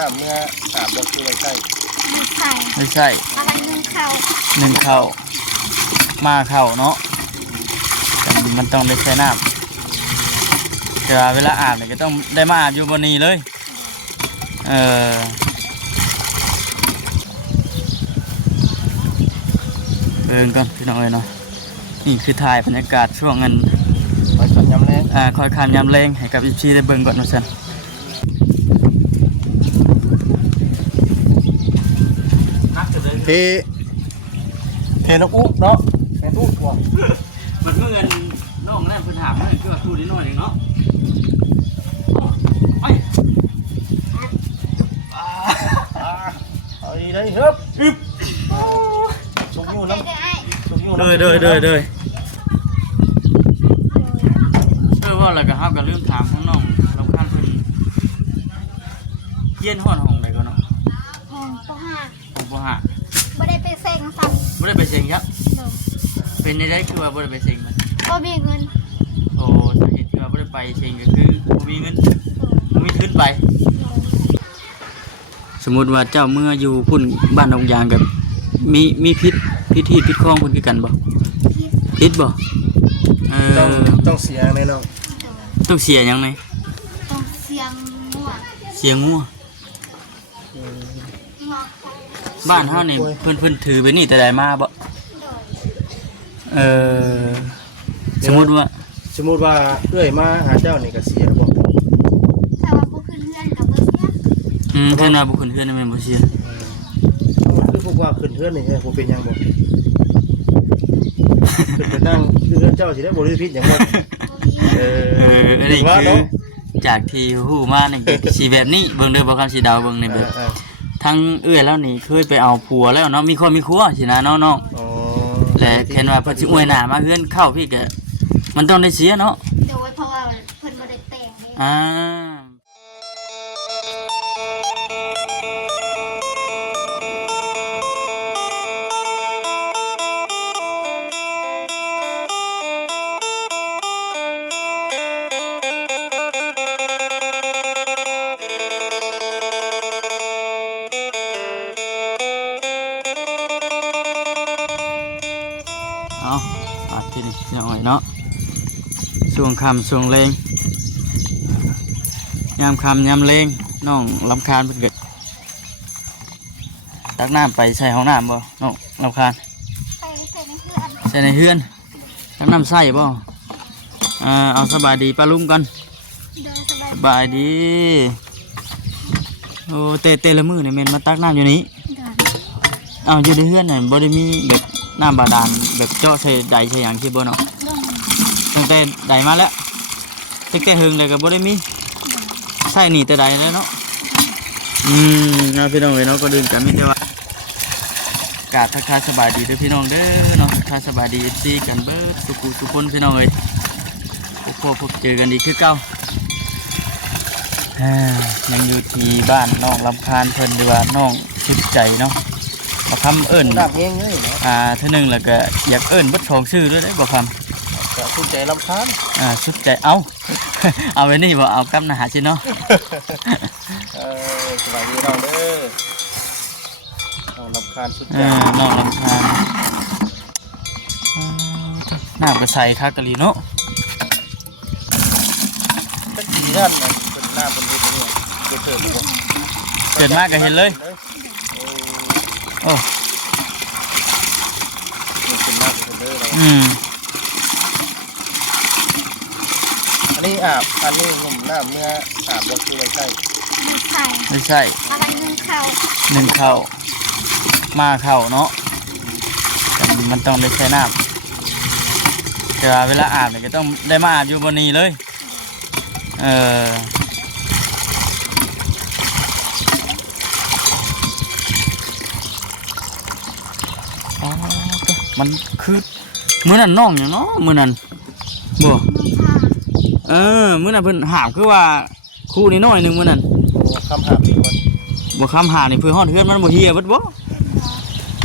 น้ำเมื่ออาบบ่คือไว้ใส่ไม่ใช่อะไรนึ่งข้าวมาเข้าเนาะแต่มันต้องได้ใช้น้ำแต่เวลาอาบเนี่ยก็ต้องได้มาอาบอยู่บนนี้เลยก่อนพี่น้องเนาะนี่คือถ่ายบรรยากาศช่วงเงินคอยขันยำแรงคอยคันยำแรงให้กับพี่ได้เบิ่งก่อนมาสั่นเทนกอุ๊เนาะแทนอุ๊บ่มันเงินน้องแรกเพิ่นถามว่าคือว่าตู้นิดหน่อยเองเนาะเอาดีได้ครับสุกอยู่น้ำเลยว่าอะไรกันครับก็เริ่มถามข้างน้องเราคันเพิ่นเย็นห้อนห้องไหนก็เนาะห้องปห้าบ่ได้ไปเซ็งซ้ำบ่ได้ไปเซ็งครับเป็นได้คือว่าบ่ได้ไปเซ็งมันบ่มีเงินโอ้สาเหตุที่ว่าบ่ได้ไปเซ็งก็คือบ่มีเงินบ่มีขึ้นไปสมมุติว่าเจ้าเมื่ออยู่พุ่นบ้านดงยางกับมีพิธีพิดคล้องเพิ่นคือกันบ่พิดบ่ต้องเสียแน่นอนต้องเสียยังไงต้องเสียงงัวบ้านเฮานี่เพิ่นถือไปนี่แต่ใดมาบ่สมมุติว่าเอื้อยมาหาเจ้านี่ก็เสียบ่ถ้าว่าบ่ขึ้นเฮือนก็บ่เสียขึ้นมาบ่ขึ้นเฮือนนี่แม่นบ่เสียคือพวกว่าขึ้นเฮือนนี่บ่เป็นหยังบ่ขึ้นไปนั่งเฮือนเจ้าสิได้บ่ได้ผิดหยังบ่อันนี้คือจากที่ฮู้มานี่สิแบบนี้เบิ่งเด้อบ่คำสิดาวเบิ่งนี่เบิ่งทั้งเอื้อยแล้วนี่เคยไปเอาผัวแล้วเนาะมีครอบมีครัวสินะน้องๆและแค่ว่าเพิ่นสิอวยหน้ามาเฮือนเข้าพี่ก็มันต้องได้เสียเนาะโดยเพราะว่าเพิ่นบ่ได้แต่งที่นี่หน่อยเนาะช่วงค่ำช่วงเลงยามค่ำยามเลงน้องลำคาญเพิ่นเกิดตักน้ำไปใส่ห้องน้ำบ่น้องลำคาญไปใส่ในเฮือนตักน้ำใส่บ่เอาสบายดีปลาลุ่มกันสบายดีโอ้เตะละมือเนี่ยเมนมาตักน้ำอยู่นี้เอาอยู่ในเฮือนน่ะบ่ได้มีแบบน้ำบาดาลแบบเจาะใส่ใดใส่อย่างที่บ่เนาะตั้งแต่ใดมาแล้วตั้งแต่หึงเลยก็บ่ได้มีใส่หนีแต่ใดแล้วเนาะพี่น้องเนาะก็ดื่มกันไม่ได้ว่ากาดทักทายสบายดีเด้อพี่น้องเด้อเนาะทักทายสบายดี FC กันเบิดสุคนพี่น้องเอ้ยพบเจอกันดีคือเก่ายังอยู่ที่บ้านน้องลำคาญเพิ่นดีว่าน้องสุดใจเนาะบ่คำเอิ้นดับเองเลยเท่านึงแล้วก็อยากเอิ้นเบิด2ชื่อด้วยได้บ่คำสุดใจลำคาญสุดใจเอาไว้นี่บ่เอากลับนะหาสิเนาะสบายดีน้องเด้อน้องลำคาญสุดใจน้องลำคาญน้ำก็ใส่คักกะลีเนาะสักทีนั่นเป็นหน้าเป็นเฮ็ดนี่เกิดมาก็เห็นเลยโอ้เป็นหน้าเป็นเด้ออันนี้งมน้ำเมื่ออาบบ่คือไว้ใส่ไม่ใช่อะไรนึ่งข้าวมาเข้าเนาะแต่มันต้องได้ใช้น้ำแต่เวลาอาบเนี่ยก็ต้องได้มาอาบอยู่บนนี้เลยมันคือมื้อนั้นน้องอยู่เนาะมื้อนั้นบ่มื้อนั้นเพิ่นหามคือว่าคู่นิดหน่อยนึงมื้อนั้นคำหาพี่คนบ่คำหานี่เพื่อฮอดเฮือนมันบ่เฮียเบิดบ่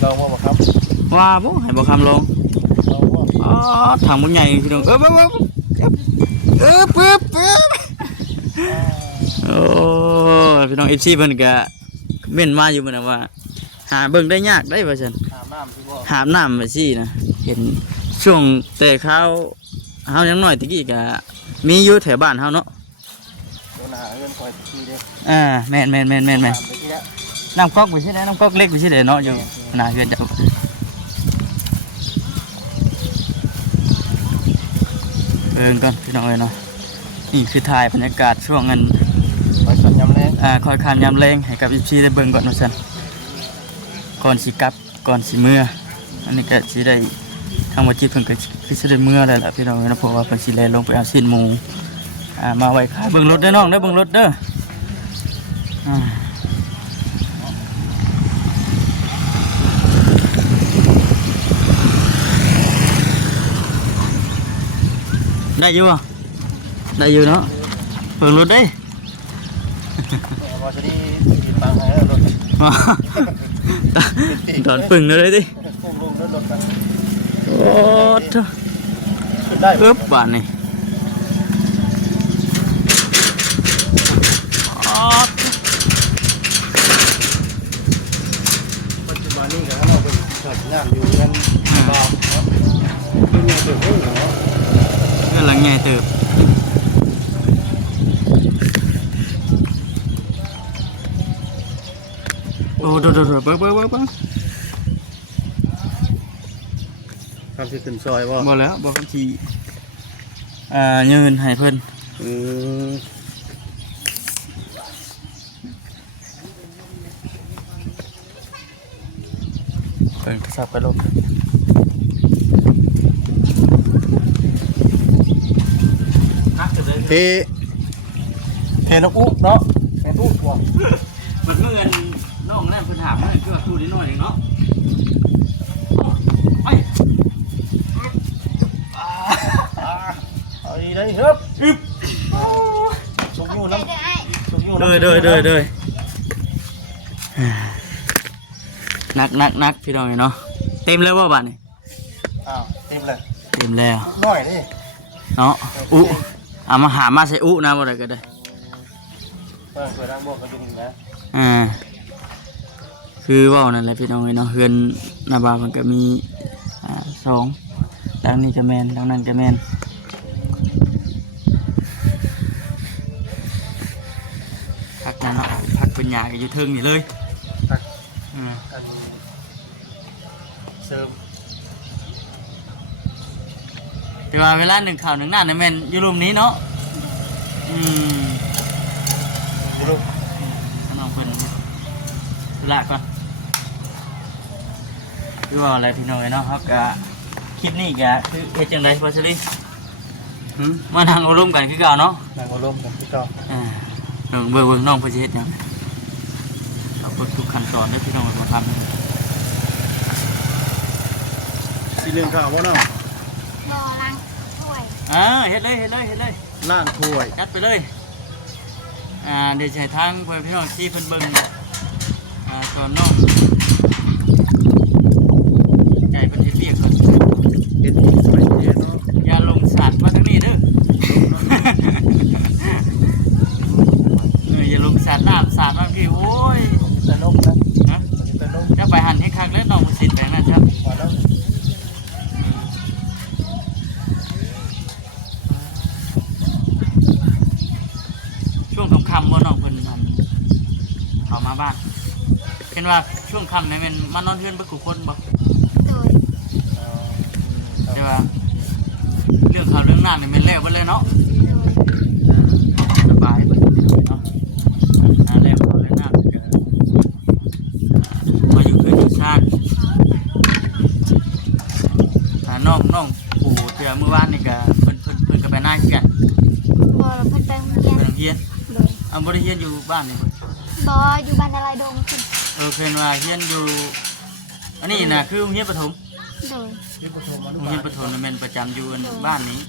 ลองบ่ครับว่าบ่ให้บ่คำลงถังมันใหญ่พี่น้องปึ๊บ อ้พี่น้อง FC เพิ่นก็เม่นมาอยู่เหมือนกันว่าหาเบิ่งได้ยากได้ว่าซั่น ถามน้ำที่บ่ หามน้ำว่าซี่นะเห็นช่วงแต่ข้าวเฮายังน้อยตะกี้ก็มีอยู่แถวบ้านเฮาเนาะ โดนหาเงินคอยทีเด้ แม่น ถามไปที่ละ น้ำก๊อกไปใช่ไหมน้ำก๊อกเล็กไปใช่ไหมเนาะอยู่หน้าเฮือนจะก่อนพี่น้องเนาะนี่คือถ่ายบรรยากาศช่วงเงิน คอยสนยำแรง คอยคานยามแรงให้กับอีพีได้เบิ่งก่อนว่าซั่นก่อนสิกลับก่อนสิเมื่ออันนี้ก็สิได้ทางวัดจิตเพิ่นก็คือสิได้เมื่อแล้วล่ะพี่น้องเนาะเพราะว่าเพิ่นสิแลลงไปเอาสิ้นหมูมาไว้ขายเบิ่งรถเด้อน้องเด้อเบิ่งรถเด้อได้อยู่บ่ได้อยู่เนาะเบิ่งรถเด้ พอจะได้กินตังค์ให้รถ đón phừng nữa đấy đi พุ่งลงรถรถกัน ô thôi ขึ้นได้ ướp bạn này Ô, ปัจจุบันนี้ก็เราเป็นชาวน้ำอยู่กันเบาเป็นยังเติบโตอยู่เนาะ cái là nghe từ ô rồi bớt ทำสิขึ้นซอยบ่ bỏ lẽ bỏ con chị như hải phân อืม phần sắp cái lốp เทเทนกอุ๊เนาะเทนอุ๊บ่ มันเมื่อเงินน้องแรกเพิ่นถามว่าคือว่าคู่นิดหน่อยเองเนาะไป เอาดีได้เฮ้ย อึบ สุกอยู่ ได้ น้ำ ได้ สุกอยู่ đời nắcพี่น้องเนาะเต็มแล้วว่าบ้านนี่ อ้าวเต็มเลย เต็มแล้ว น้อยดิ เนาะเอามาหามาใส่นะบ่ได้ก็ได้ เปิดร่างบวกก็อยู่นี่นะ คือเว่านั่นแหละพี่น้องเนาะเฮือนนาบามันก็มีสองทางนี้ก็แมนทางนั้นก็แมนพักนั่นเนาะพักเป็นหยาก็อยู่เทิงนี่เลย ตัก อืม อันเสริม แต่ว่าเวลาหนึ่งข่าวหนึ่งหน้าเนี่ยแมนอยู่รูมนี้เนาะอืม ดูลูก ขนมเพิ่นธุระก่อนคือว่าอะไรพี่น้องเนาะครับก็คลิปนี้ก็คือเฮ็ดจังได๋พอสิริมานั่งอารมณ์กันคือเก่าเนาะ นางอารมณ์กันที่เก่า เบิ่งน้องเพิ่นสิเฮ็ดหยังเราเบิ่งทุกขั้นตอนเด้อพี่น้องมาทำ สีเหลืองขาวบ่เนาะ รอล้างถ้วย เฮ็ดเลย ล่างถ้วย จัดไปเลยเดี๋ยวจะให้ทางเพื่อนพี่น้องที่เพิ่นเบิ่งตอนน้องใจเพิ่นเฮ็ดเรียกก่อน เป็นไปเยอะเนาะ อย่าลงสาดมาทางนี้เด้อ อย่าลงสาดน้ำสาดมาพี่โอ้ย แต่ลมนะ ฮะ มันจะเป็นลม จะไปหันให้คักแล้วน้องสิทธิ์แบงนั้นครับ พอแล้ว ช่วงค่ำๆบ่น้องเพิ่นเข้ามาบ้านเห็นว่าช่วงค่ำนี่มันมานอนเฮือนเบิดทุกคนบ่ โดย แต่ว่าเรื่องข่าวเรื่องน้ำนี่มันแล้วไปเลยเนาะ โดย สบายเนาะแล้วข่าวเรื่องน้ำก็มาอยู่เพื่อนอยู่ชาติน้องปู่เทื่อเมื่อวานนี่ก็เพิ่นก็ไปหน้าเฮียน บอเพิ่นไปโรงเรียน ไปโรงเรียน โดย บ่ได้เฮียนอยู่บ้านนี่ บออยู่บ้านอะไรดงสิ เพิ่นว่าเฮียนอยู่อันนี้น่ะคือโรงเรียนประถม โดย ที่ปฐมอ โร นุ ง บา เรีย ล นประถมนี่แม่นประจำอยู่บ้านนี้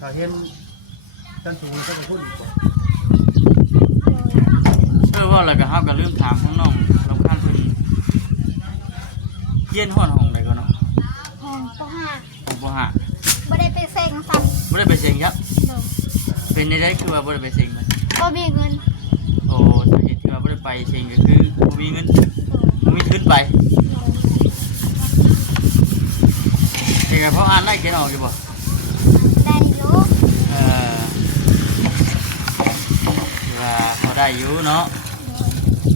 ถ้าเห็นท่านสูงก็จะพูด ว่าแล้วก็เฮาก็ลืมถามทั้งน้องลำคาญเพิ่นเฮียนฮ้อนห้องใดก็เนาะ ห้องป ห้องบ่ฮะ .5 บ่ได้ไปเซ็งซ้ บ่ได้ไปเซ็งครับ ำโดย เป็นได้คือว่าบ่ได้ไปเซ็งมัน บ่มีเงิน โอ้สาเหตุที่ว่าบ่ได้ไปเชิงก็คือบ่มีเงินบ่มีทุนไปแต่ก็เพราะอ่านได้เขียนออกอยู่บ่ ได้อยู่ เออคือว่าพอได้อยู่เนาะ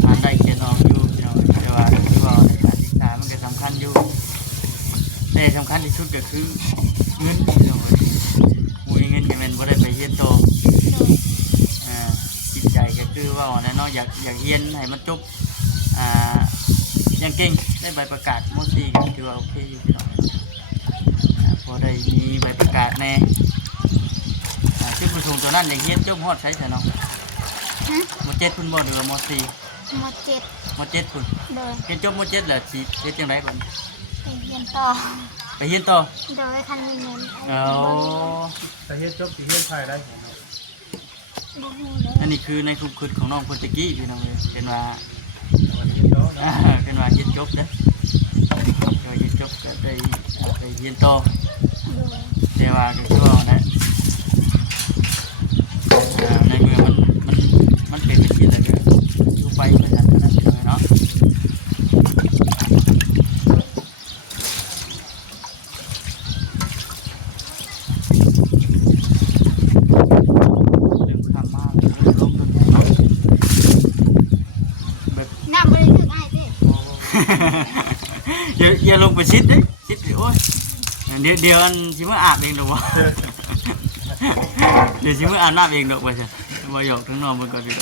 อ่านได้เขียนออกอยู่พี่น้องแต่ว่าที่ว่าในการศึกษามันก็สำคัญอยู่แต่สำคัญที่สุดก็คือเงินพี่น้องบ่มีเงินก็แม่นบ่ได้ไปเรียนต่อจิตใจก็คือว่าเนาะอยากเรียนให้มันจบยังเก่งได้ใบประกาศม .4 ก็ถือว่าโอเคอยู่พี่น้องพอได้มีใบประกาศแน่จุดประสงค์ตัวนั้นอย่างเรียนจบฮอดใช้ใช่เนาะ ฮะ ม .7 พุ่นบ่หรือว่าม .4 ม .7 ม .7 พุ่น โดย เรียนจบม .7 แล้วสิเฮ็ดจังได๋บัด ไปเรียนต่อ ไปเรียนต่อ โดยคันมีเงิน เอา แต่เฮ็ดจบสิเฮ็ดไทยได้เนาะ บ่ฮู้เลย อันนี้คือในคุมคืนของน้องคนตะกี้พี่น้องเอ้ยเป็นว่า วันนี้เนาะ เป็นว่าเรียนจบเด้อเรียนจบก็ได้ไปเรียนต่อ โดย แต่ว่าก็คือว่านะในเมืองมันเป็นไปที่อะไรก็อยู่ไปขนาดนั้นเลยเนาะเรื่องความมากเรื่องลมเรื่องเนาะแบบ น้ำบ่ได้ถึงอ้ายเด้ อย่าลงไปชิดเด้ชิดดิโอ้ยเดี๋ยวอันสิมาอาบเองดอกวะเดี๋ยวสิมาอาบน้ำเองดอกว่าซั่นบ่หยอกทั้งน้องมันก็ดี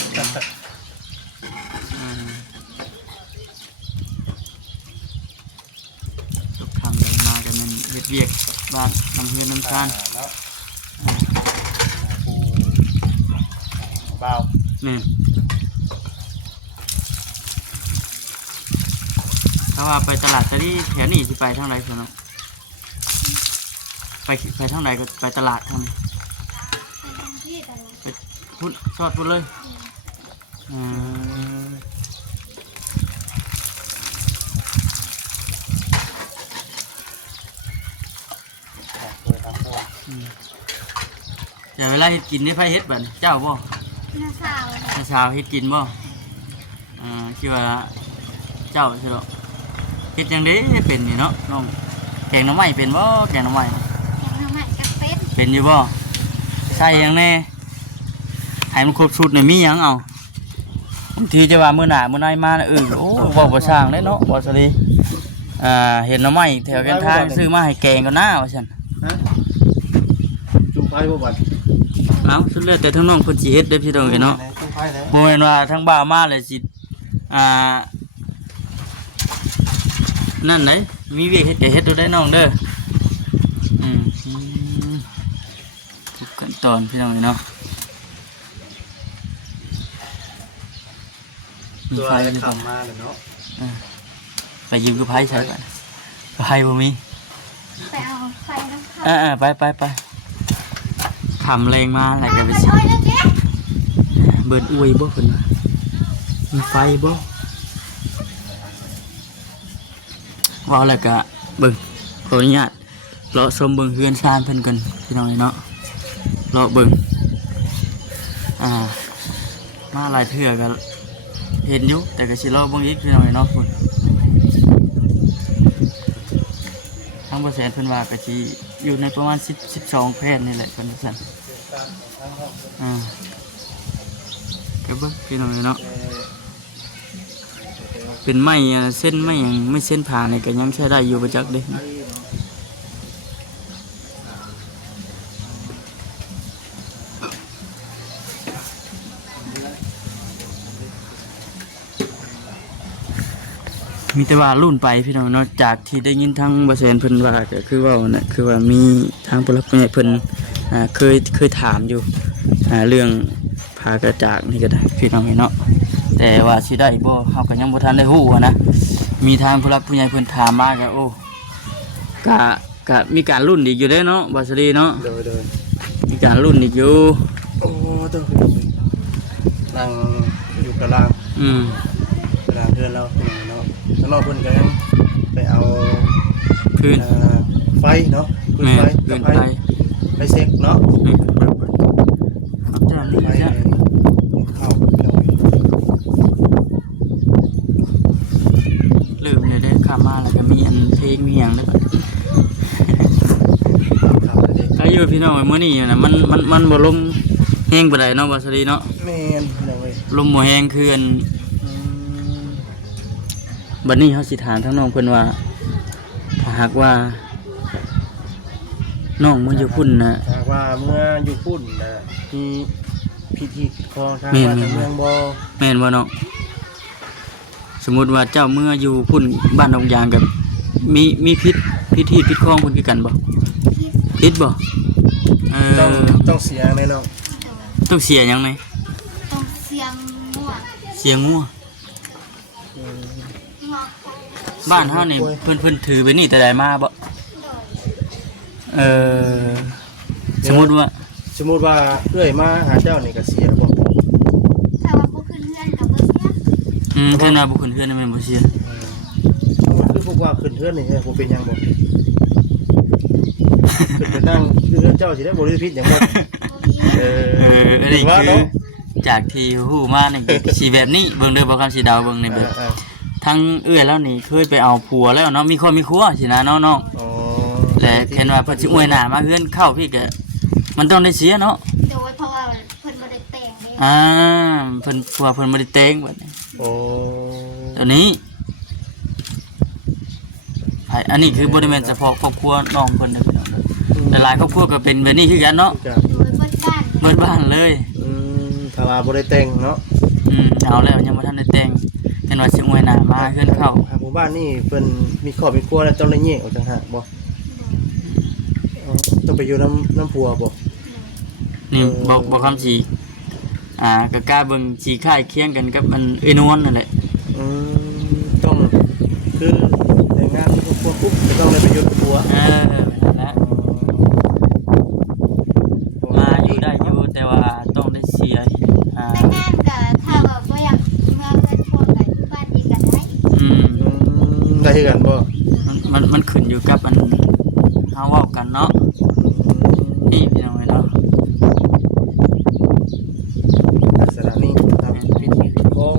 ทุกคำเลยมากันมันเฮ็ดเวียกบ้านน้ำเฮือนน้ำชาน เนาะเบา นี่ถ้าว่าไปตลาดตะลี่แถวนี้สิไปทางไหนซั่นเนาะไปทางไหนก็ไปตลาดทางนี้ ไปทางที่ตลาด ไปพุดชอดพุดเลยอืม โดยทางพ่อ แต่เวลาเฮ็ดกินนี่ไผเฮ็ดบัดนี้เจ้าบ่ น้าสาว ถ้าเช้าเฮ็ดกินบ่คิดว่าเจ้าใช่หรอเฮ็ดจังได๋เป็นนี่เนาะน้องแกงหน่อไม้เป็นบ่แกงหน่อไม้ ยังทำให้กับเป็ด เป็นอยู่บ่ใส่หยังแน่ให้มันครบชุดนี่มีหยังเอาบางทีจะว่ามื้อหน้ามื้อในมาน่ะโอ้เว้าบ่สร้างเด้เนาะบ่สลีเห็นหน่อไม้แถวกันทางซื้อมาให้แกงก็น่าว่าซั่น ฮะจุ่มไฟบ่บัด เอ้าสุดแล้วแต่ทั้งน้องเพิ่นสิเฮ็ดเด้อพี่น้องเอ้ยเนาะ จุ่มไฟแล้ว บ่แม่นว่าทั้งบ่าวมาเลยสินั่นไหนมีเวียกเฮ็ดแต่เฮ็ดดูได้น้องเด้อทุกขั้นตอนพี่น้องเนาะมี ตัว ไฟ อะไร หรือเปล่า ทำมาเลยเนาะ ไปยืมกับไผใช้ก่อนไผบ่มี ไปเอาไฟน้ำข้าว ไปทำแรงมาอะไรกันไปสิ โอ้ยแล้วเจ๊ เบิดอวยบ่เพิ่นว่ามีไฟบ่ว่าแล้วก็เบิ่งขออนุญาตเลาะชมเบิ่งเฮือนชานเพิ่นกันพี่น้องเนาะเลาะเบิ่งมาหลายเทื่อก็เห็นอยู่แต่ก็สิเลาะเบิ่งอีกพี่น้องเนาะพุ่นทางบ่แสนเพิ่นว่าก็สิอยู่ในประมาณ12แผ่นนี่แหละเพิ่นว่าซั่นก็เบิ่งพี่น้องเนาะเป็นไม้เส้นไม้หยังไม่เส้นผ่านี่ก็ยังใช้ได้อยู่ประจักษ์เด้มีแต่ว่ารุ่นไปพี่น้องเนาะจากที่ได้ยินทางบ่แสนเพิ่นว่าก็คือว่าน่ะคือว่ามีทางผู้หลักผู้ใหญ่เพิ่นเคยถามอยู่เรื่องพากระจากนี่ก็ได้พี่น้องเนาะแต่ว่าสิได้บ่เฮาก็ยังบ่ทันได้ฮู้นะมีทางผู้หลักผู้ใหญ่เพิ่นถามมาก็โอ้ก็มีการรุ่นอีกอยู่เด้เนาะบาสลีเนาะ โดย มีการรุ่นอีกอยู่ โอ้ตัวนั่งอยู่กลาง กลางเพื่อนเราเนาะแล้วเราเพิ่นก็ยังไปเอา คืน ไฟเนาะ แม่ ไฟ คืน ไฟเซ็กเนาะ นี่ครับแจ้งนี่ ไฟ จ้ะ ม ว่าพี่น้องมื้อนี้น่ะมันบ่ลมแห้งปานใดเนาะบ่สลีเนาะ แม่นเลย ลมบ่แห้งคืออัน บัดนี้เขาสิถามทั้งน้องเพิ่นว่าถ้าหากว่าน้องมาอยู่พุ่นนะ หากว่าเมื่ออยู่พุ่นนะมีพิธีปิดคองทางบ้านทางเมืองบ่ แม่นบ่น้องสมมุติว่าเจ้าเมื่ออยู่พุ่นบ้านดงยางกับมีพิธีปิดคองเพิ่นคือกันบ่ คิด ปิดบ่เอ ต้องเสียแน่เนาะ ต้องเสียหยังไหม ต้องเสียงมั่ว เสียงัว งอก บ้านเฮานี่เพิ่นถือไปนี่แต่ใดมาบ่ โดย เออสมมุติว่า เอื้อยมาหาเจ้านี่ก็เสียบ่ ถ้าว่าบ่ขึ้นเรือนกับบ่เสีย เพิ่นว่าบ่ขึ้นเฮือนนั่นแม่นบ่เสีย คือพวกว่าขึ้นเทือนนี่บ่เป็นหยังบ่ขึ้นไปนั่งเรือนเจ้าสิได้บ่ได้ผิดหยังบ่ บ่มี อันนี้คือจากที่ฮู้มานี่สิแบบนี้เบิ่งเด้อบ่คำสิดาวเบิ่งนี่เบิ่งทั้งเอื้อยแล้วนี่เคยไปเอาผัวแล้วเนาะมีครอบมีครัวสินะน้อง อ๋อ ๆและเห็นว่าเพิ่นสิอวยหน้ามาเฮือนเข้าพี่ก็มันต้องได้เสียเนาะ โดยเพราะว่าเพิ่นบ่ได้แต่งเลย เพิ่นผัวเพิ่นบ่ได้แต่งบัดนี้ โอ้ ตัวนี้อันนี้คือบ่ได้แม่นเฉพาะครอบครัวน้องเพิ่นเด้อพี่น้องแต่หลายครอบครัวก็เป็นแบบนี้คือกันเนาะ จ้ะ โดยเบิดบ้านเบิดบ้านเลย ถ้าว่าบ่ได้แต่งเนาะ เอาแล้วยังบ่ทันได้แต่งเห็นว่าสิอวยหน้ามาเฮือนเข้า หมู่บ้านนี่เพิ่นมีครอบมีครัวแล้วต้องได้แยกออกต่างหากบ่ต้องไปอยู่น้ำผัวบ่ นี่บ่คำสิก็กล้าเบิ่งสิคล้ายเคียงกันกับอันเอ้ยนวลนั่นแหละ ต้องคือแต่งงานมีครอบครัวปุ๊บจะต้องได้ไปอยู่กับผัว นั่นแหละมาอยู่ได้อยู่แต่ว่าต้องได้เสียแต่งานก็ถ้าว่าบ่อยากเมื่อเงินพวกก็อยู่บ้านนี้ก็ได้ ได้คือกันบ่ มันขึ้นอยู่กับอันเฮาเว้ากันเนาะนี่พี่น้องเนาะ ลักษณะนี้ทำพิธีปิดทอง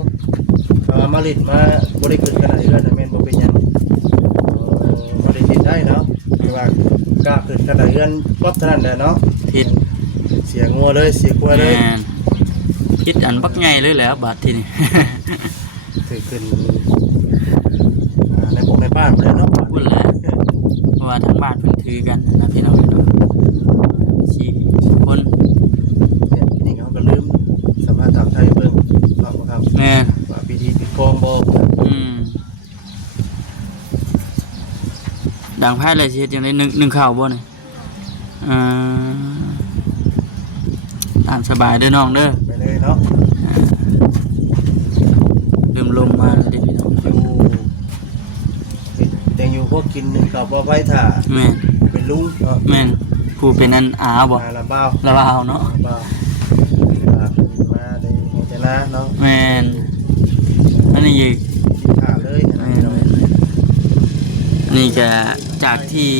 มาลิดมาบ่ได้ขึ้นขนาดเดือนแม่นบ่เป็นหยังบ่ได้ติดได้เนาะแต่ว่ากล้าขึ้นขนาดเดือนปั๊บเท่านั้นแหละเนาะ ผิด เสียงัวเลยเสียกล้วยเลย แม่นคิดอันบักใหญ่เลยแหล้วบาดที่นี่ ถือขึ้นในพวกในบ้านเลยเนาะ พูดแล้วเพราะว่าทางบ้านเพิ่นถือกันนะพี่น้องเนาะ4 คน เนี่ยนี่เขาก็ลืมสามารถทำไทยเบิ่งเอาบ่ครับ แม่ ว่าพิธีปิดทองบ่ ดังไพ่เลยสิเฮ็ดจังได๋นึ่งข้าวบ่นี่ตามสบายเด้อน้องเด้อ ไปเลยเนาะ ลืมลมมาแล้วเด้พี่น้อง ยังอยู่พวกกินหนึ่งกับว่าไว้ถ่า แม่น เป็นลุงเนาะ แม่นผู้เป็นอันอาบ่ มาละเบ้า ละวาวเนาะ เบ้ามาในเจนะเนาะ แม่นอันนี้อีก ขาเลย แม่นอันนี้ก็จากที่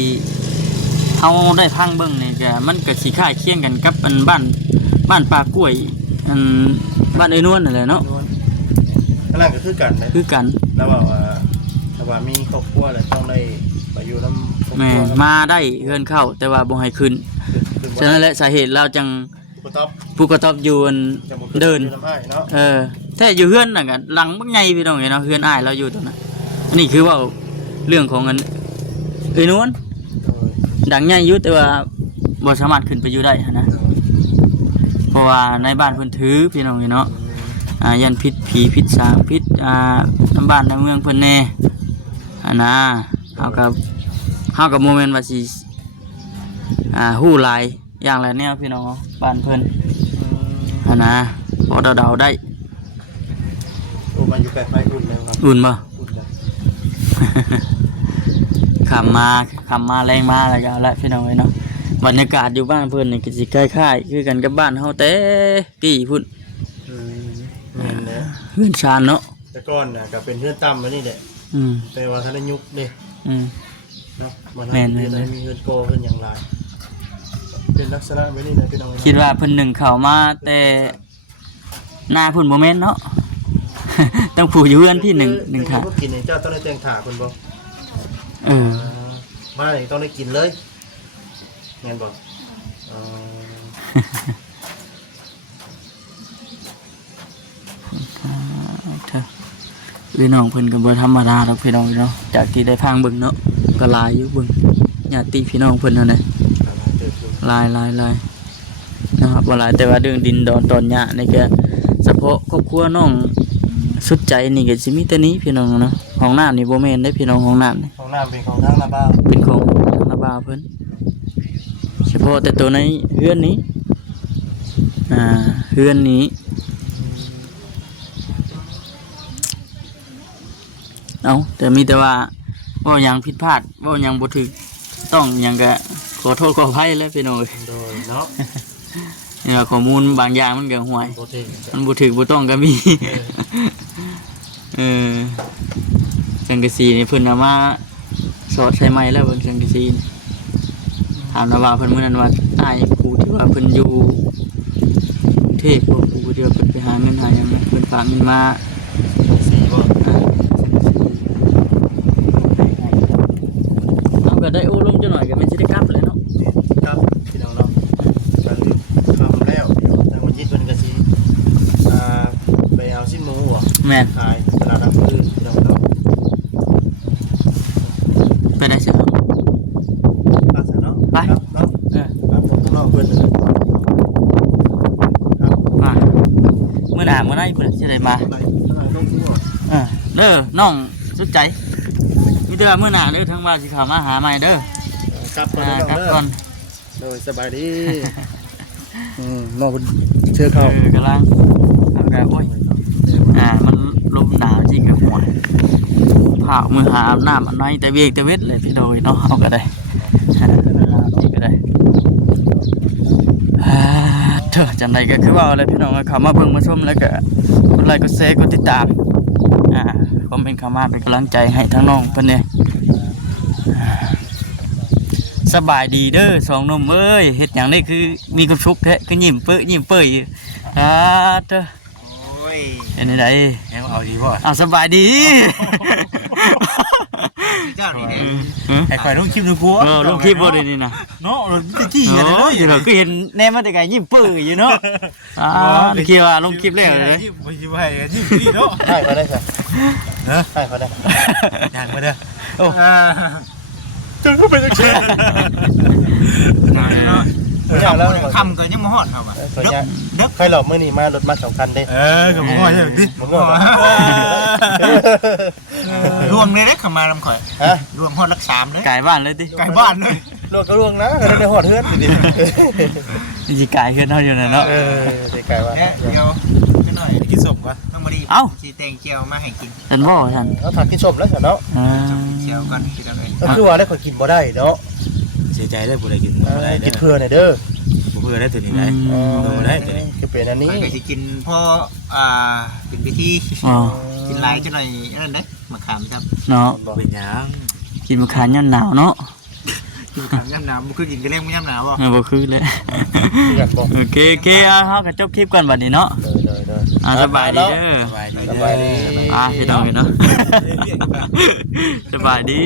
เฮาได้พังเบิ่งนี่ก็มันก็สิคล้ายเคียงกันกับอันบ้านปลากล้วยอันบ้านไอ้นวลนั่นแหละเนาะ ข้างล่างก็คือกันนะ คือกัน แล้วว่าถ้าว่ามีครอบครัวแล้วต้องได้ไปอยู่น้ำครอบค แม่ รัวน มาได้เฮือนเข้าแต่ว่าบ่ให้ขึ้นฉะนั้นแหละสาเหตุเราจัง ผู้ต๊อบ ผู้กระทบอยู่อัน จะบ่ขึ้ เดิน อยู่น้ำให้เนาะ แท้อยู่เฮือนน่ะกันหลังบักใหญ่พี่น้องเนาะเฮือนอ้ายเราอยู่ตรงนั้นอันนี้คือว่าเรื่องของอันเอ้ยนวลดังใหญ่อยู่แต่ว่าบ่สามารถขึ้นไปอยู่ได้หั้นนะเพราะว่าในบ้านเพิ่นถือพี่น้องเนาะยันพิษผีพิษสางพิษน้ำบ้านน้ำเมืองเพิ่นแน่นะเฮากับโมเมนต์ว่าสิฮู้หลายอย่างหลายแนวพี่น้องบ้านเพิ่นนะพอเดาๆได้ โอ้มาอยู่ใกล้ไฟอุ่นเลยครับ อุ่นบ่ อุ่นเลย ขำมาแรงมาแล้วก็แล้วพี่น้องเนาะบรรยากาศอยู่บ้านเพิ่นนี่ก็สิคล้ายๆคือกันกับบ้านเฮาแต่กี้พุ่น เห็นนะ เฮือนชานเนาะ แต่ก่อนนะก็เป็นเพื่อนตั้มมานี่แหละ อืม แต่ว่าท่านได้ยุคเด้ อืม เนาะมัน แม่น มีอะไรมีเงินโกเพิ่นอย่างไรเป็นลักษณะแบบนี้นะพี่น้อง คิดว่าเพิ่นหนึ่งเข้ามาแต่หน้าเพิ่นบ่แม่นเนาะ ต้องผู้อยู่เฮือนพี่หนึ่งค่ะ พวกกินเนี่ยเจ้าต้องได้แต่งถาเพิ่นบ่ เออ มาเนี่ยต้องได้กินเลยแม่นบ่ อ๋อ เถอะพี่น้องเพิ่นก็บ่ธรรมดาดอกพี่น้องเนาะจากที่ได้พังเบิ่งเนาะก็หลายอยู่เบิ่งญาติพี่น้องเพิ่นนั่นแหละหลายนะครับบ่หลายแต่ว่าเรื่องดินดอนตอนหญ้านี่ก็เฉพาะครอบครัวน้องสุดใจนี่ก็สิมีแต่นี้พี่น้องเนาะห้องน้ำนี่บ่แม่นได้พี่น้องห้องน้ำนี่ ห้องน้ำเป็นของทางหน้าบ้าน เป็นของทางนาบาวเพิ่นเฉพาะแต่ตัวในเฮือนนี้เฮือนนี้เอาแต่มีแต่ว่าเว้าหยังผิดพลาดเว้าหยังบ่ถูกต้องหยังก็ขอโทษขออภัยแล้วพี่น้องเอ้ย โดยเนาะ นี่ว่าข้อมูลบางอย่างมันก็ห่วย โปรตีน มันบ่ถูกบ่ต้องก็มีเออสังกะสีนี่เพิ่นเอามาสอดใช้ไม้แล้วเบิ่งสังกะสีนี่ถามนะว่าเพิ่นมื้อนั้นว่าอ้ายครูที่ว่าเพิ่นอยู่กรุงเทพบ่ครูที่ว่าเพิ่นไปหาเงินหาหยังนะเพิ่นฝากเงินมา สีบ่ เอาก็ได้โอ้ลมจังหน่อยก็มันสิได้กลับเลยเนาะ ครับพี่น้องเนาะกันทำแล้วเดี๋ยวทางวันยิดเพิ่นก็สิไปเอาชิ้นหมูอ่ะ แม่น ขายตลาดนัดอื่นพี่น้องเนาะ ไปได้สิครับ ไปซะเนาะ ไป ครับเนาะ ครับผมข้างนอกเพิ่นนะครับ มามื้อหน้ามื้อไหนเพิ่นสิได้มา อะไรน้องทั่ว เด้อน้องสุดใจมีแต่ว่ามื้อหน้าเด้อทั้งว่าสิเข้ามาหาใหม่เด้อ ครับก่อนน้อง กลับ เด้อ ก่อน โดยสบายดีน้องเพิ่นเชื่อเข้าก ำลังเอาก็โอ้ยมันลมหนาวจริงกับหัวผ่ามือหาอาบน้ำอันไหนแต่เวียกแต่เวทเลยพี่โดยเนาะเอาก็ได้นี่ก็ได้เถอะจังไรก็คือว่าอะไรพี่น้องเข้ามาเบิ่งมาชมแล้วก็กดไลค์กดแชร์กดติดตามคอมเมนต์เข้ามาเป็นกำลังใจให้ทั้งน้องเพิ่นเนี่ยสบายดีเด้อสองหนุ่มเอ้ยเฮ็ดหยังได้คือมีความสุขแท้ก็ยิ้มเปื้อยิ้มเปื้อยอยู่เถอะ โอ้ย เป็นไง ยังเอาดีพ่อ เอาสบายดี เจ้านี่เนี่ย อืม ให้คอยลงคลิปดูกู ลงคลิปบ่ได้นี่นะ เนาะเราจะจี้กัน โอ้ เนาะ ยเราก็เห็นแน่มาแต่ไกลยิ้มปื้ออยู่เนาะคิดว่าลงคลิปแล้วเลย ยิ้มไปยิ้มให้ยิ้มดีเนาะ ให้เขาได้สิ ฮะ ให้เขาได้ ยังมาเด้อ โอ้ จึงก็เป็นจังซี่เนาะอย่างแล้ว ทำก็ยังมาฮอดครับอ่ะ เด็กใครหลอกมื้อนี้มารถมา2คันเด้ กับผมว่าใช่ดิ ผมก็ รวมเลยเด้ขมาลำข่อย ฮะ รวมฮอดรัก3เลย ไก่บ้านเลยติ ไกลบ้านเลย ลวกก็ลวกนะก็ได้ฮอดเฮือนดิ นี่สิไก่ขึ้นเฮาอยู่น่ะเนาะ ได้ไกลว่า เนี่ยเดี๋ยวหน่อยกินสมก่อนต้องมาดีสีแตงเจียวมาให้กิน ท่านบ่ท่าน เอาถักกินสมแล้วเนาะ เจียวกันกินอะไร ก็คือว่าได้คนกินบ่ได้เนาะ เสียใจได้ผู้ใดกินบ่ได้ กินเพื่อหน่อยเด้อ เพื่อได้ตัวนี้ได้ คือเป็นอันนี้ ก็จะกินพ่อเป็นพิธี อ๋อ กินลายจะหน่อยนั่นเด้มะขามครับ เนาะ เป็นหยัง กินมะขามยามหนาวเนาะ กินมะขามย่ำหนาวมันคือกินกระเลี้ยงไม่ย่ำหนาวบ่ บ่คือเลย อยากบอก โอเคเฮาก็จบคลิปก่อนบัดนี้เนาะ เด้อ สบายดีเด้อ สบายดี สบายดี พี่น้องเนาะสบายดี